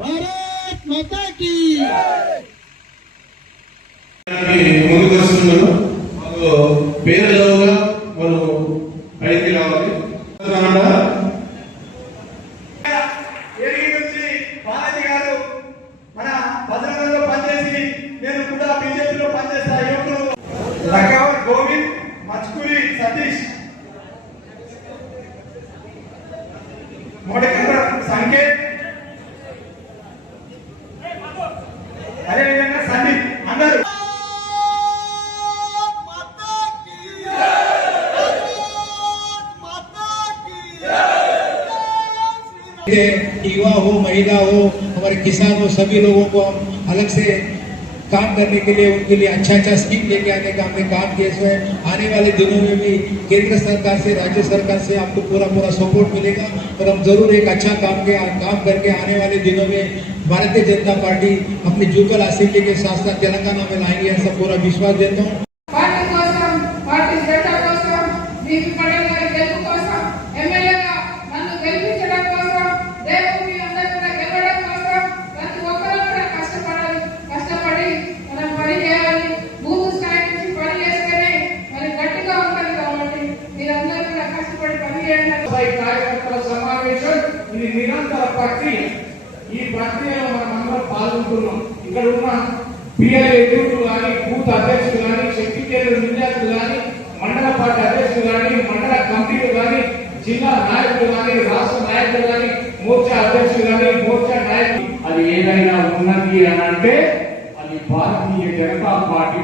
भारत माता की ముందుకు వస్తున్నాను పేదలుగా మనం పైకి రావాలి. బాలాజీ గారు మన భద్రంలో పనిచేసి నేను కూడా బీజేపీలో పనిచేస్తా యువకులు లక్కవర్ గోవింద్ మచ్కూరి సతీష్ మోడకర్ సంకేత్ అదేవిధంగా సందీప్ అందరూ युवा हो, महिला हो, हमारे किसान हो, सभी लोगों को हम अलग से काम करने के लिए उनके लिए अच्छा स्कीम लेके आने का हमने काम किया है। आने वाले दिनों में भी केंद्र सरकार से, राज्य सरकार से आपको पूरा सपोर्ट मिलेगा और हम जरूर एक अच्छा काम करके आने वाले दिनों में भारतीय जनता पार्टी अपनी जुगल असेंबली के साथ साथ तेलंगाना में लाएंगे, ऐसा पूरा विश्वास देता हूँ। కార్యకర్తల సమావేశం ఇది నిరంతర ప్రక్రియ. ఈ ప్రక్రియలో మనం అందరం పాల్గొంటున్నాం. ఇక్కడ ఉన్న పిఎల్ ఎదుగులు కానీ, బూత్ అధ్యక్షులు కానీ, శక్తి కేంద్ర విద్యార్థులు కానీ, మండల పార్టీ అధ్యక్షులు కానీ, మండల కమిటీలు కానీ, జిల్లా నాయకులు కానీ, రాష్ట్ర నాయకులు కానీ, మోర్చా అధ్యక్షులు కానీ, మోర్చా నాయకులు, అది ఏదైనా ఉన్నది అని అంటే అది భారతీయ జనతా పార్టీ